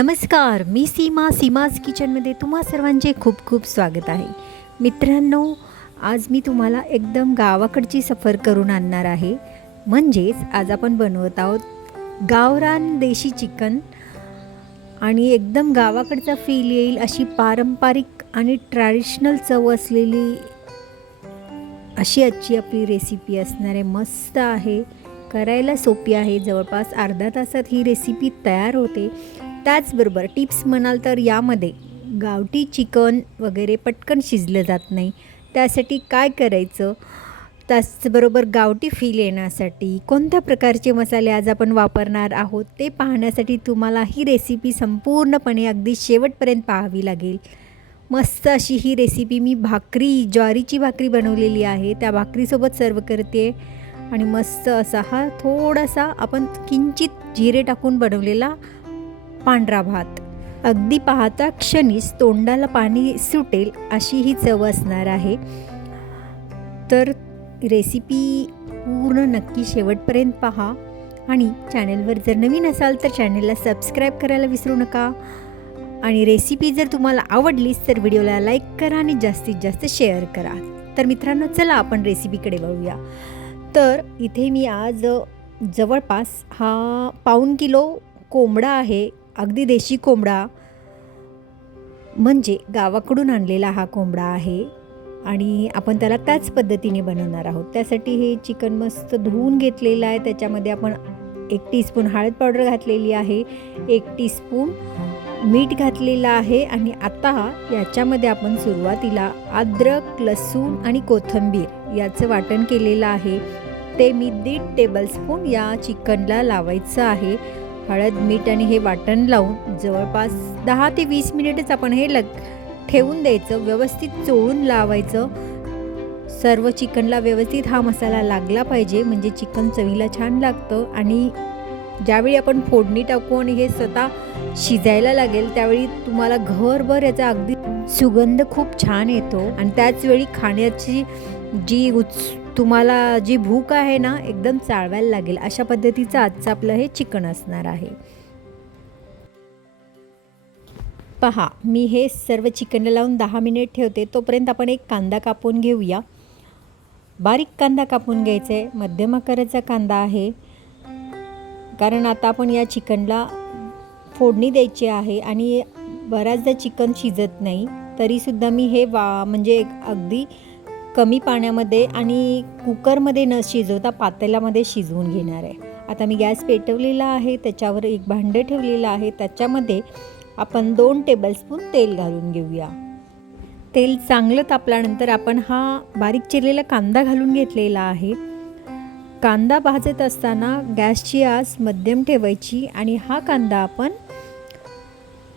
नमस्कार मी सीमा सीमाज किचनमध्ये तुम्हा सर्वांचे खूप खूप स्वागत आहे. मित्रांनो आज मी तुम्हाला एकदम गावाकडची सफर करून आणणार आहे. म्हणजेच आज आपण बनवत आहोत गावरान देशी चिकन आणि एकदम गावाकडचा फील येईल अशी पारंपरिक आणि ट्रॅडिशनल चव असलेली अशी आजची आपली रेसिपी असणार आहे. मस्त आहे. करायला सोपी आहे. जवळपास अर्धा तासात ही रेसिपी तयार होते. त्याचबरोबर टिप्स म्हणाल तर यामध्ये गावठी चिकन वगैरे पटकन शिजलं जात नाही. त्यासाठी काय करायचं? त्याचबरोबर गावठी फील येण्यासाठी कोणत्या प्रकारचे मसाले आज आपण वापरणार आहोत? ते पाहण्यासाठी तुम्हाला ही रेसिपी संपूर्णपणे अगदी शेवटपर्यंत पाहावी लागेल. मस्त अशी ही रेसिपी मी भाकरी ज्वारीची भाकरी बनवलेली आहे. त्या भाकरीसोबत सर्व करते. आणि मस्त असा हा थोडासा आपण किंचित जिरे टाकून बनवलेला पांढरा भात. अगदी पाहता क्षणीच तोंडाला पाणी सुटेल अशी ही चव असणार आहे. तर रेसिपी पूर्ण नक्की शेवटपर्यंत पहा. आणि चॅनेलवर जर नवीन असाल तर चॅनेलला सबस्क्राईब करायला विसरू नका. आणि रेसिपी जर तुम्हाला आवडलीच तर व्हिडिओला लाईक करा आणि जास्तीत जास्त शेअर करा. तर मित्रांनो चला आपण रेसिपीकडे वळूया. तर इथे मी आज जवळपास हा पाऊण किलो कोंबडा आहे. अगदी देशी कोंबडा. म्हणजे गावाकडून आणलेला हा कोंबडा आहे आणि आपण त्याला त्याच पद्धतीने बनवणार आहोत. त्यासाठी हे चिकन मस्त धुवून घेतलेलं आहे. त्याच्यामध्ये आपण एक टीस्पून हळद पावडर घातलेली आहे. एक टीस्पून मीठ घातलेलं आहे. आणि आता याच्यामध्ये आपण सुरुवातीला अद्रक लसूण आणि कोथिंबीर याचं वाटण केलेलं आहे. ते मी दीड टेबलस्पून या चिकनला लावायचं आहे. हळद मीठ आणि हे वाटण लावून जवळपास दहा ते वीस मिनिटच आपण हे लग ठेवून द्यायचं व्यवस्थित चोळून लावायचं. सर्व चिकनला व्यवस्थित हा मसाला लागला पाहिजे म्हणजे चिकन चवीला छान लागतं आणि ज्यावेळी आपण फोडणी टाकू आणि हे स्वतः शिजायला लागेल त्यावेळी तुम्हाला घरभर याचा अगदी सुगंध खूप छान येतो. आणि त्याचवेळी खाण्याची जी उच तुम्हाला जी भूक आहे ना एकदम चाळवायला लागेल. अशा पद्धतीचं आजचं आपलं हे चिकन असणार आहे. पहा मी हे सर्व चिकनला लावून दहा मिनिट ठेवते. तोपर्यंत आपण एक कांदा कापून घेऊया. बारीक कांदा कापून घ्यायचा. आहे मध्यम आकाराचा कांदा आहे. कारण आता आपण या चिकनला फोडणी द्यायची आहे आणि बऱ्याचदा चिकन शिजत नाही. तरीसुद्धा मी हे वा म्हणजे अगदी कमी पाण्यामध्ये आणि कुकरमध्ये न शिजवता पातेल्यामध्ये शिजवून घेणार आहे. आता मी गॅस पेटवलेला आहे त्याच्यावर एक भांडं ठेवलेलं आहे त्याच्यामध्ये आपण दोन टेबलस्पून तेल घालून घेऊया. तेल चांगलं तापल्यानंतर आपण हा बारीक चिरलेला कांदा घालून घेतलेला आहे. कांदा भाजत असताना गॅसची आस मध्यम ठेवायची आणि हा कांदा आपण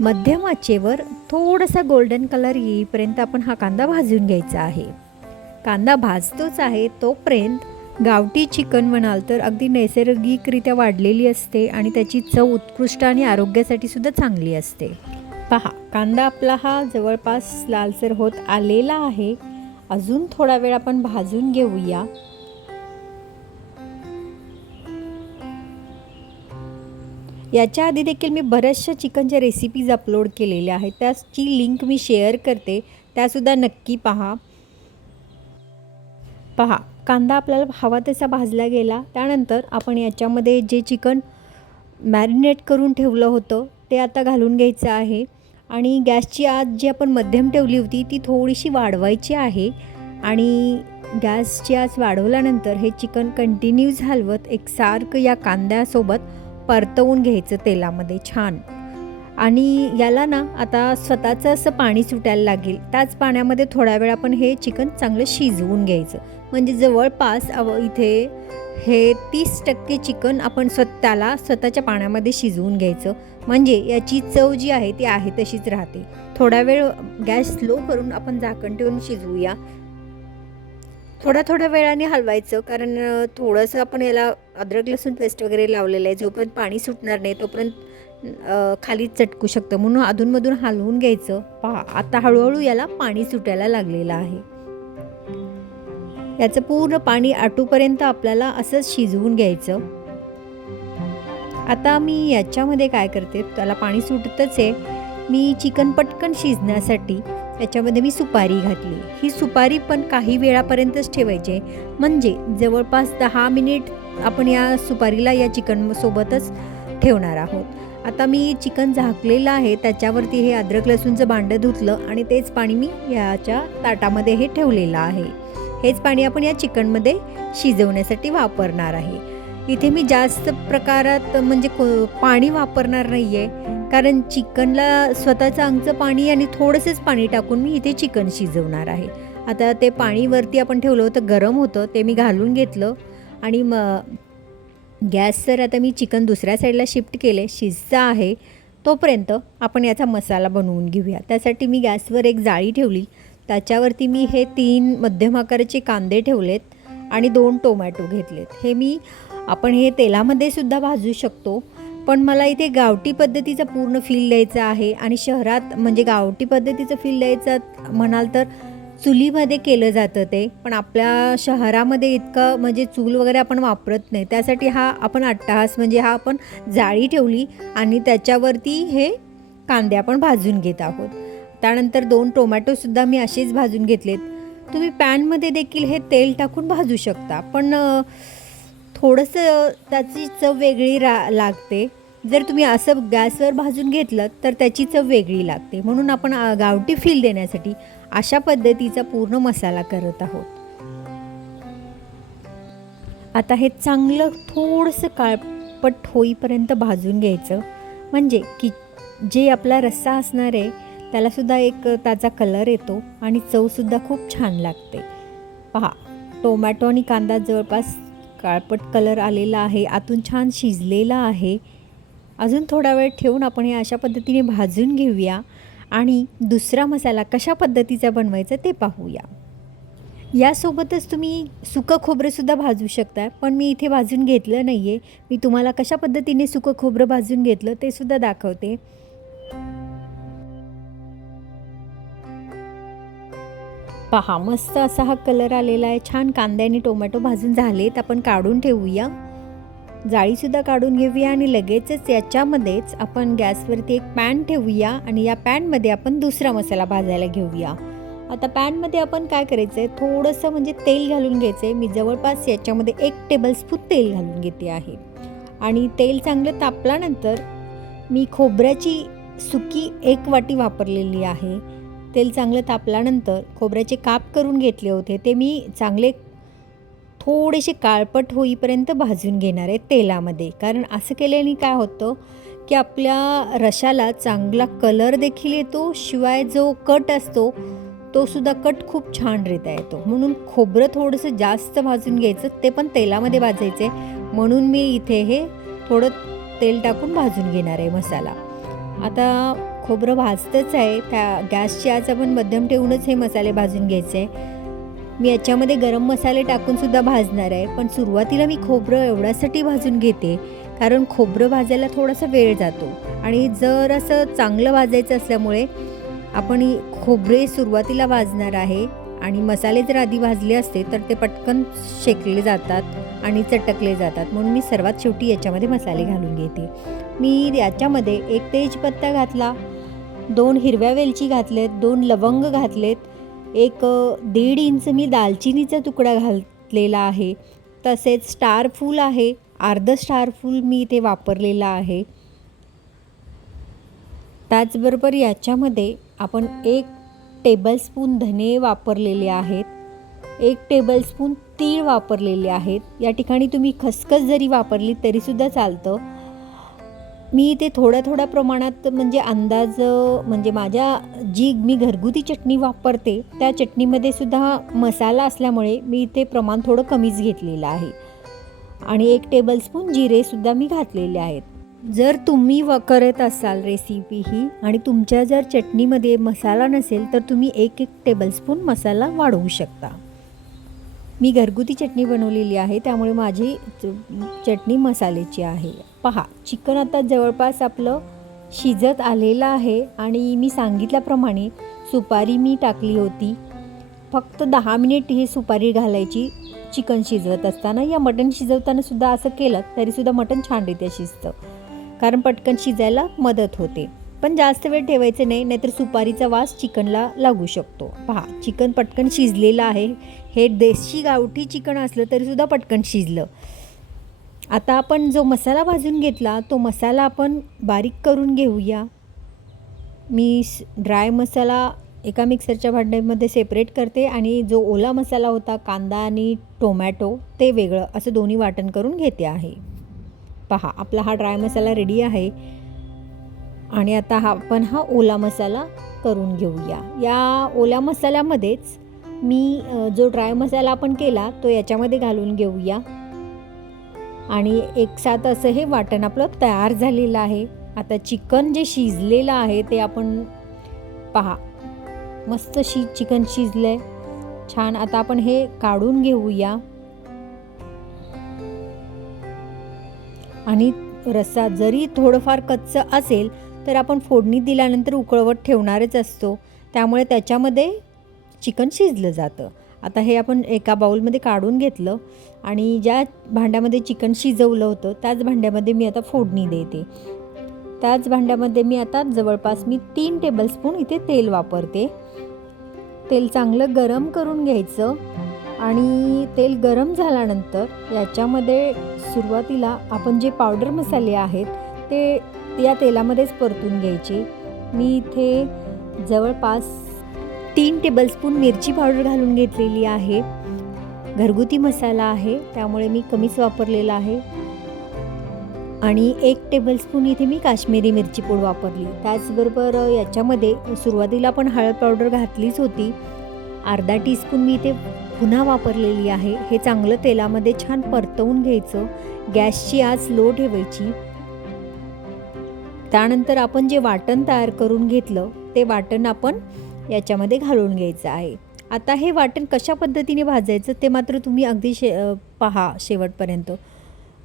मध्यम आचेवर थोडासा गोल्डन कलर येईपर्यंत आपण हा कांदा भाजून घ्यायचा आहे. कांदा भाजतोच आहे तोपर्यंत गावठी चिकन म्हणाल तर अगदी नैसर्गिकरित्या वाढलेली असते आणि त्याची चव उत्कृष्ट आणि आरोग्यासाठी सुद्धा चांगली असते. पहा कांदा आपला हा जवळपास लालसर होत आलेला आहे. अजून थोडा वेळ आपण भाजून घेऊया. याच्या आधी देखील मी बऱ्याचशा चिकनच्या रेसिपीज अपलोड केलेल्या आहेत. त्याची लिंक मी शेअर करते. त्यासुद्धा नक्की पहा. पहा कांदा आपल्याला हवा तसा भाजला गेला त्यानंतर आपण याच्यामध्ये जे चिकन मॅरिनेट करून ठेवलं होतं ते आता घालून घ्यायचं आहे. आणि गॅसची आत जी आपण मध्यम ठेवली होती ती थोडीशी वाढवायची आहे. आणि गॅसची आच वाढवल्यानंतर हे चिकन कंटिन्यूज हलवत एकसारखं या कांद्यासोबत परतवून घ्यायचं तेलामध्ये छान. आणि याला ना आता स्वतःचं असं पाणी सुटायला लागेल. त्याच पाण्यामध्ये थोड्या वेळ आपण हे चिकन चांगलं शिजवून घ्यायचं. म्हणजे जवळपास अव इथे हे तीस टक्के चिकन आपण स्वतःला स्वतःच्या पाण्यामध्ये शिजवून घ्यायचं. म्हणजे याची चव जी आहे ती आहे तशीच राहते. थोडा वेळ गॅस स्लो करून आपण झाकण ठेवून शिजवूया. थोड्या थोड्या वेळाने हलवायचं कारण थोडंसं आपण याला अद्रक लसूण पेस्ट वगैरे लावलेलं आहे. जोपर्यंत पाणी सुटणार नाही तोपर्यंत खाली चटकू शकतं. म्हणून अधूनमधून हलवून घ्यायचं. पहा आता हळूहळू याला पाणी सुटायला लागलेलं आहे. याचं पूर्ण पाणी आटूपर्यंत आपल्याला असंच शिजवून घ्यायचं. आता मी याच्यामध्ये काय करते त्याला पाणी सुटतच आहे. मी चिकन पटकन शिजण्यासाठी त्याच्यामध्ये मी सुपारी घातली. ही सुपारी पण काही वेळापर्यंतच ठेवायची आहे. म्हणजे जवळपास दहा मिनिट आपण या सुपारीला या चिकनसोबतच ठेवणार आहोत. आता मी चिकन झाकलेलं आहे त्याच्यावरती हे अद्रक लसूणचं भांडं धुतलं आणि तेच पाणी मी याच्या ताटामध्ये हे ठेवलेलं आहे. हेच पाणी आपण या चिकनमध्ये शिजवण्यासाठी वापरणार आहे. इथे मी जास्त प्रकारात म्हणजे को पाणी वापरणार नाही आहे कारण चिकनला स्वतःचं अंगचं पाणी आणि थोडंसंच पाणी टाकून मी इथे चिकन शिजवणार आहे. आता ते पाणी वरती आपण ठेवलं होतं गरम होतं ते मी घालून घेतलं. आणि मग गॅसवर आता मी चिकन दुसऱ्या साईडला शिफ्ट केले शिजचा आहे. तोपर्यंत आपण याचा मसाला बनवून घेऊया. त्यासाठी मी गॅसवर एक जाळी ठेवली. त्याच्यावरती मी हे तीन मध्यम आकाराचे कांदे ठेवलेत आणि दोन टोमॅटो घेतलेत. हे मी आपण हे तेलामध्ये सुद्धा भाजू शकतो पण मला इथे गावठी पद्धतीचा पूर्ण फील द्यायचा आहे आणि शहरात म्हणजे गावठी पद्धतीचं फील द्यायचं म्हणाल तर चुलीमध्ये केलं जातं ते पण आपल्या शहरामध्ये इतकं म्हणजे चूल वगैरे आपण वापरत नाही. त्यासाठी हा आपण अट्टाहास म्हणजे हा आपण जाळी ठेवली आणि त्याच्यावरती हे कांदे आपण भाजून घेत आहोत. त्यानंतर दोन टोमॅटोसुद्धा मी असेच भाजून घेतलेत. तुम्ही पॅनमध्ये देखील हे तेल टाकून भाजू शकता पण थोडंसं त्याची चव वेगळी रा लागते. जर तुम्ही असं गॅसवर भाजून घेतलं तर त्याची चव वेगळी लागते. म्हणून आपण गावठी फील देण्यासाठी अशा पद्धतीचा पूर्ण मसाला करत आहोत. आता हे चांगलं थोडंसं काळपट होईपर्यंत भाजून घ्यायचं. म्हणजे की जे आपला रस्सा असणार आहे त्यालासुद्धा एक त्याचा कलर येतो आणि चवसुद्धा खूप छान लागते. पहा टोमॅटो आणि कांदा जवळपास काळपट कलर आलेला आहे आतून छान शिजलेला आहे. अजून थोडा वेळ ठेवून आपण हे अशा पद्धतीने भाजून घेऊया आणि दुसरा मसाला कशा पद्धतीचा बनवायचा ते पाहूया. यासोबतच तुम्ही सुकं खोबरंसुद्धा भाजू शकता पण मी इथे भाजून घेतलं नाही आहे मी तुम्हाला कशा पद्धतीने सुकं खोबरं भाजून घेतलं ते सुद्धा दाखवते. पहा मस्त असा हा कलर आलेला आहे. छान कांदे आणि टोमॅटो भाजून झालेत. आपण काढून ठेवूया. जाळीसुद्धा काढून घेऊया आणि लगेचच याच्यामध्येच आपण गॅसवरती एक पॅन ठेवूया आणि या पॅनमध्ये आपण दुसरा मसाला भाजायला घेऊया. आता पॅनमध्ये आपण काय करायचं आहे थोडंसं म्हणजे तेल घालून घ्यायचं आहे मी जवळपास याच्यामध्ये एक टेबलस्पून तेल घालून घेते आहे. आणि तेल चांगलं तापल्यानंतर मी खोबऱ्याची सुकी एक वाटी वापरलेली आहे. तेल चांगलं तापल्यानंतर खोबऱ्याचे काप करून घेतले होते ते मी चांगले थोडेसे काळपट होईपर्यंत भाजून घेणार आहे तेलामध्ये. कारण असं केल्याने काय होतं की आपल्या रशाला चांगला कलर देखील येतो शिवाय जो कट असतो तो सुद्धा कट खूप छानरित्या येतो. म्हणून खोबरं थोडंसं जास्त भाजून घ्यायचं ते पण तेलामध्ये भाजायचं. आहे म्हणून मी इथे हे थोडं तेल टाकून भाजून घेणार आहे मसाला. आता खोबरं भाजतंच आहे. त्या गॅसची आज आपण मध्यम ठेवूनच हे मसाले भाजून घ्यायचे. आहे मी याच्यामध्ये गरम मसाले टाकूनसुद्धा भाजणार आहे. पण सुरुवातीला मी खोबरं एवढ्यासाठी भाजून घेते कारण खोबरं भाजायला थोडासा वेळ जातो. आणि जर असं चांगलं भाजायचं असल्यामुळे आपण खोबरे सुरुवातीला भाजणार आहे. आणि मसाले जर आधी भाजले असते तर ते पटकन शेकले जातात आणि चटकले जातात. म्हणून मी सर्वात शेवटी याच्यामध्ये मसाले घालून घेते. मी याच्यामध्ये एक तेजपत्ता घातला. दोन हिरव्या वेलची घातलेत दोन लवंग घातलेत एक दीड इंच मी दालचिनीचा तुकडा घातलेला आहे. तसेच स्टार फूल आहे अर्ध स्टार फूल मी इथे वापरलेलं आहे. त्याचबरोबर याच्यामध्ये आपण एक टेबलस्पून धने वापरलेले आहेत एक टेबलस्पून तीळ वापरलेले आहेत. या ठिकाणी तुम्ही खसखस जरी वापरली तरीसुद्धा चालतं. मी इथे थोड्या थोड्या प्रमाणात म्हणजे अंदाज म्हणजे माझ्या जी मी घरगुती चटणी वापरते त्या चटणीमध्ये सुद्धा मसाला असल्यामुळे मी इथे प्रमाण थोडं कमीच घेतलेलं आहे. आणि एक टेबलस्पून जिरेसुद्धा मी घातलेले आहेत. जर तुम्ही व करत असाल रेसिपी ही आणि तुमच्या जर चटणीमध्ये मसाला नसेल तर तुम्ही एक एक टेबलस्पून मसाला वाढवू शकता. मी घरगुती चटणी बनवलेली आहे त्यामुळे माझी च- चटणी मसाल्याची आहे. पहा चिकन आता जवळपास आपलं शिजत आलेलं आहे आणि मी सांगितल्याप्रमाणे सुपारी मी टाकली होती. फक्त दहा मिनिट ही सुपारी घालायची. चिकन शिजवत असताना या मटण शिजवताना सुद्धा असं केलं तरीसुद्धा मटण छानरित्या शिजतं. कारण पटकन शिजायला मदत होते. पण जास्त वेळ ठेवायचं नाही नाहीतर सुपारीचा वास चिकनला लागू शकतो. पहा चिकन पटकन शिजलेलं आहे. हे देशी गावठी चिकन असलं तरीसुद्धा पटकन शिजलं. आता आपण जो मसाला भाजून घेतला तो मसाला आपण बारीक करून घेऊया. मी ड्राय मसाला एका मिक्सरच्या भांड्यामध्ये सेपरेट करते आणि जो ओला मसाला होता कांदा आणि टोमॅटो ते वेगळं असं दोन्ही वाटण करून घेते आहे. पहा आपला हा ड्राय मसाला रेडी आहे. आणि आता हा आपण हा ओला मसाला करून घेऊया. या ओल्या मसाल्यामध्येच मी जो ड्राय मसाला आपण केला तो याच्यामध्ये घालून घेऊया. आणि एक साथ असं हे वाटण आपलं तयार झालेलं आहे. आता चिकन जे शिजलेलं आहे ते आपण पहा. मस्त शी चिकन शिजलं आहे छान आता आपण हे काढून घेऊया. आणि रस्सा जरी थोडंफार कच्चं असेल तर आपण फोडणी दिल्यानंतर उकळवत ठेवणारच असतो. त्यामुळे त्याच्यामध्ये चिकन शिजलं जातं. आता हे आपण एका बाऊलमध्ये काढून घेतलं आणि ज्या भांड्यामध्ये चिकन शिजवलं होतं त्याच भांड्यामध्ये मी आता फोडणी देते. त्याच भांड्यामध्ये मी आता जवळपास मी तीन टेबलस्पून इथे तेल वापरते. तेल चांगलं गरम करून घ्यायचं आणि तेल गरम झाल्यानंतर याच्यामध्ये सुरुवातीला आपण जे पावडर मसाले आहेत ते या तेलामध्येच परतून घ्यायची. मी इथे जवळपास तीन टेबलस्पून मिरची पावडर घालून घेतलेली आहे. घरगुती मसाला आहे त्यामुळे मी कमीच वापरलेला आहे. आणि एक टेबलस्पून इथे मी काश्मीरी मिरची पूड वापरली. त्याचबरोबर याच्यामध्ये सुरुवातीला पण हळद पावडर घातलीच होती. अर्धा टीस्पून मी इथे पुन्हा वापरलेली आहे. हे चांगलं तेलामध्ये छान परतवून घ्यायचं. गॅसची आज लो ठेवायची. त्यानंतर आपण जे वाटण तयार करून घेतलं ते वाटण आपण याच्यामध्ये घालून घ्यायचं आहे. आता हे वाटण कशा पद्धतीने भाजायचं ते मात्र तुम्ही अगदी शे पहा शेवटपर्यंत.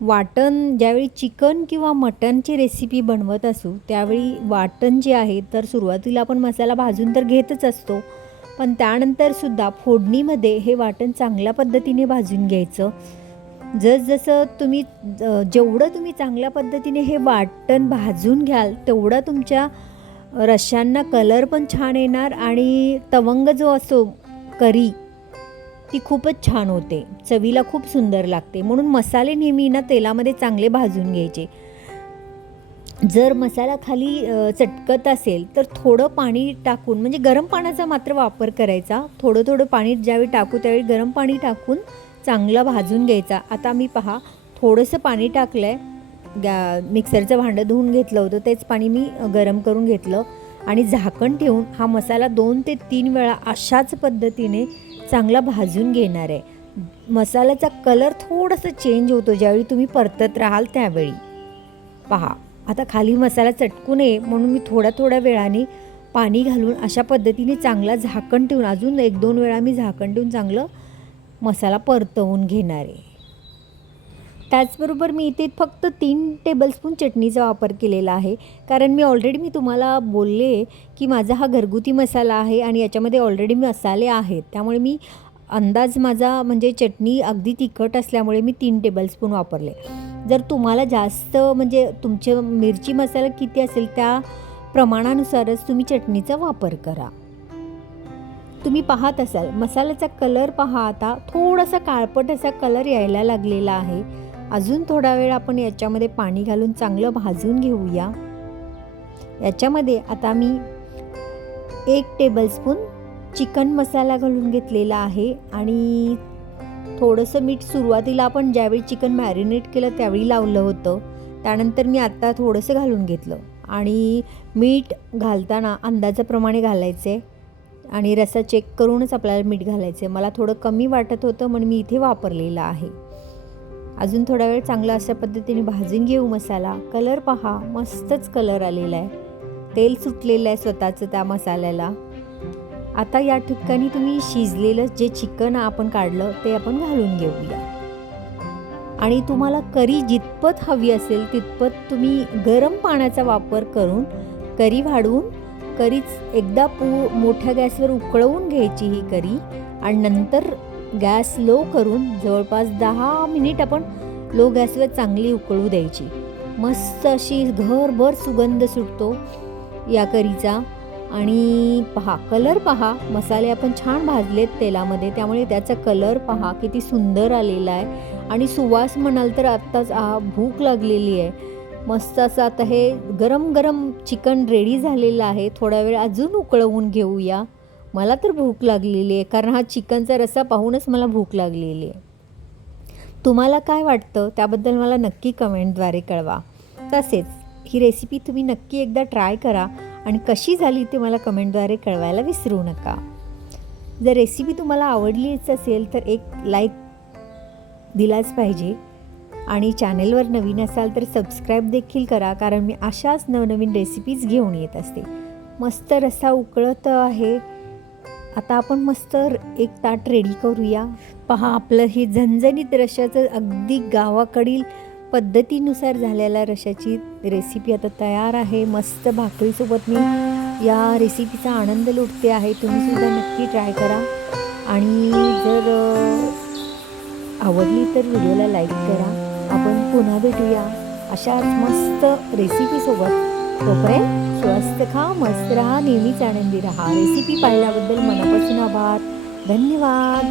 वाटण ज्यावेळी चिकन किंवा मटनची रेसिपी बनवत असू त्यावेळी वाटण जे आहे तर सुरुवातीला आपण मसाला भाजून तर घेतच असतो. पण त्यानंतरसुद्धा फोडणीमध्ये हे वाटण चांगल्या पद्धतीने भाजून घ्यायचं. जसजसं तुम्ही जेवढं तुम्ही चांगल्या पद्धतीने हे वाटण भाजून घ्याल तेवढं तुमच्या रश्यांना कलर पण छान येणार आणि तवंग जो असो करी ती खूपच छान होते. चवीला खूप सुंदर लागते. म्हणून मसाले नेहमी ना तेलामध्ये चांगले भाजून घ्यायचे. जर मसाला खाली चटकत असेल तर थोडं पाणी टाकून म्हणजे गरम पाण्याचा मात्र वापर करायचा. थोडं थोडं पाणी ज्यावेळी टाकू त्यावेळी गरम पाणी टाकून चांगला भाजून घ्यायचा. आता मी पहा थोडंसं पाणी टाकलं आहे गॅ मिक्सरचं भांडं धुवून घेतलं होतं तेच पाणी मी गरम करून घेतलं. आणि झाकण ठेवून हा मसाला दोन ते तीन वेळा अशाच पद्धतीने चांगला भाजून घेणार आहे. मसाल्याचा कलर थोडासा चेंज होतो ज्यावेळी तुम्ही परतत राहाल त्यावेळी. पहा आता खाली मसाला चटकू नये म्हणून मी थोड्या थोड्या वेळाने पाणी घालून अशा पद्धतीने चांगला झाकण ठेवून अजून एक दोन वेळा मी झाकण ठेवून चांगलं मसाला परतवून घेणार आहे. त्याचबरोबर मी इथे फक्त तीन टेबलस्पून चटणीचा वापर केलेला आहे. कारण मी ऑलरेडी मी तुम्हाला बोलले की माझा हा घरगुती मसाला आहे आणि याच्यामध्ये ऑलरेडी मसाले आहेत. त्यामुळे मी अंदाज माझा म्हणजे चटणी अगदी तिखट असल्यामुळे मी तीन टेबलस्पून वापरले. जर तुम्हाला जास्त म्हणजे तुमचे मिरची मसाला किती असेल त्या प्रमाणानुसारच तुम्ही चटणीचा वापर करा. तुम्ही पाहत असाल मसाल्याचा कलर पहा आता. थोडासा काळपट असा कलर यायला लागलेला आहे. अजून थोडा वेळ आपण याच्यामध्ये पाणी घालून चांगलं भाजून घेऊया. याच्यामध्ये आता मी एक टेबलस्पून चिकन मसाला घालून घेतलेला आहे आणि थोडंसं मीठ सुरुवातीला आपण ज्यावेळी चिकन मॅरिनेट केलं त्यावेळी लावलं होतं. त्यानंतर मी आत्ता थोडंसं घालून घेतलं. आणि मीठ घालताना अंदाजाप्रमाणे घालायचं आहे आणि रसा चेक करूनच आपल्याला मीठ घालायचं आहे मला थोडं कमी वाटत होतं म्हणून मी इथे वापरलेलं आहे. अजून थोडा वेळ चांगला अशा पद्धतीने भाजून घेऊ मसाला. कलर पहा मस्तच कलर आलेला आहे. तेल सुटलेलं आहे स्वतःचं त्या मसाल्याला. आता या ठिकाणी तुम्ही शिजलेलं जे चिकन आपण काढलं ते आपण घालून घेऊया. आणि तुम्हाला करी जितपत हवी असेल तितपत तुम्ही गरम पाण्याचा वापर करून करी वाढवून करीच एकदा पू मोठ्या गॅसवर उकळवून घ्यायची ही करी आणि नंतर गॅस लो करून जवळपास दहा मिनिट आपण लो गॅसवर चांगली उकळू द्यायची. मस्त अशी घरभर सुगंध सुटतो या करीचा. आणि पहा कलर पहा मसाले आपण छान भाजलेत तेलामध्ये त्यामुळे त्याचा कलर पहा किती सुंदर आलेला आहे. आणि सुवास म्हणाल तर आत्ताच भूक लागलेली आहे. मस्त असं आता हे गरम गरम चिकन रेडी झालेलं आहे. थोडा वेळ अजून उकळवून घेऊया. मला तर भूक लागलेली आहे कारण हा चिकनचा रस्सा पाहूनच मला भूक लागलेली आहे. तुम्हाला काय वाटतं? त्याबद्दल मला नक्की कमेंटद्वारे कळवा. तसेच ही रेसिपी तुम्ही नक्की एकदा ट्राय करा आणि कशी झाली ते मला कमेंटद्वारे कळवायला विसरू नका. जर रेसिपी तुम्हाला आवडलीच असेल तर एक लाईक दिलाच पाहिजे. आणि चॅनेलवर नवीन असाल तर सबस्क्राईब देखील करा कारण मी अशाच नवनवीन रेसिपीज घेऊन येत असते. मस्त रस्सा उकळत आहे. आता आपण मस्त एक ताट रेडी करूया. पहा आपलं हे झणझणीत रशाचं अगदी गावाकडील पद्धतीनुसार झालेल्या रशाची रेसिपी आता तयार आहे. मस्त भाकरीसोबत मी या रेसिपीचा आनंद लुटते आहे. तुम्हीसुद्धा नक्की ट्राय करा. आणि जर आवडली तर व्हिडिओला लाईक करा. आपण पुन्हा भेटूया. अशाच मस्त रेसिपीसोबत तोपर्यंत स्वस्त खा मस्त राहा नेहमीच आनंदी राहा. रेसिपी पाहिल्याबद्दल मनापासून आभार. धन्यवाद.